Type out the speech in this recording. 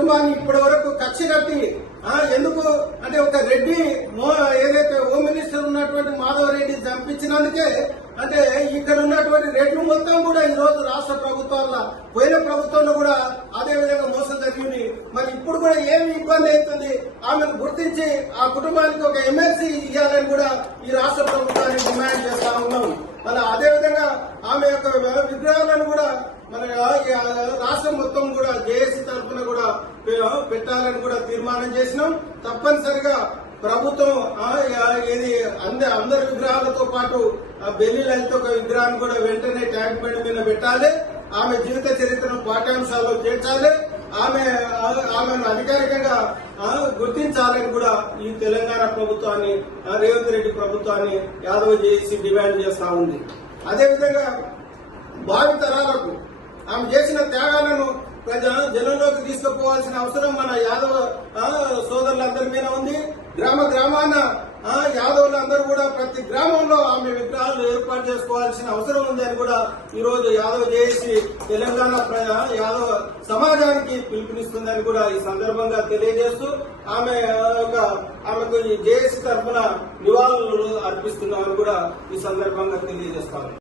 కుటుంబాన్ని ఇప్పటి వరకు కక్ష కట్టి ఎందుకు అంటే ఒక రెడ్డి ఏదైతే హోమ్ మినిస్టర్ ఉన్నటువంటి మాధవ్ రెడ్డి చంపించినందుకే అంటే ఇక్కడ ఉన్నటువంటి రెడ్లు మొత్తం కూడా ఈ రోజు రాష్ట్ర ప్రభుత్వాల్లో పోయిన ప్రభుత్వంలో కూడా అదే విధంగా మోసం జరిగింది. మరి ఇప్పుడు కూడా ఏమి ఇబ్బంది అవుతుంది ఆమెను గుర్తించి ఆ కుటుంబానికి ఒక ఎమ్మెల్సీ ఇవ్వాలని కూడా ఈ రాష్ట్ర ప్రభుత్వాన్ని డిమాండ్ చేస్తా ఉన్నాం. మరి అదే విధంగా ఆమె యొక్క విగ్రహాలను కూడా మన రాష్ట్రం మొత్తం కూడా జేఏసీ తరఫున కూడా పెట్టాలని కూడా తీర్మానం చేసినాం. తప్పనిసరిగా ప్రభుత్వం ఇది అందరి విగ్రహాలతో పాటు బెల్లి లలిత ఒక విగ్రహాన్ని కూడా వెంటనే ట్యాంక్ బండ్ మీద పెట్టాలి. ఆమె జీవిత చరిత్రను పాఠ్యాంశాల్లో చేర్చాలి. ఆమెను అధికారికంగా గుర్తించాలని కూడా ఈ తెలంగాణ ప్రభుత్వాన్ని రేవంత్ రెడ్డి ప్రభుత్వాన్ని యాదవ్ జేఏసీ డిమాండ్ చేస్తా ఉంది. అదేవిధంగా భావి తరాలకు ఆమె చేసిన త్యాగాలను జనంలోకి తీసుకుపోవాల్సిన అవసరం మన యాదవ సోదరులందరి మీద ఉంది. గ్రామాన యాదవులందరూ కూడా ప్రతి గ్రామంలో ఆమె విగ్రహాలు ఏర్పాటు చేసుకోవాల్సిన అవసరం ఉందని కూడా ఈ రోజు యాదవ్ జేఏసీ తెలంగాణ యాదవ సమాజానికి పిలుపునిస్తుందని కూడా ఈ సందర్భంగా తెలియజేస్తూ ఆమెకు ఈ జేఏసీ తరఫున నివాళులు అర్పిస్తున్నామని కూడా ఈ సందర్భంగా తెలియజేస్తాను.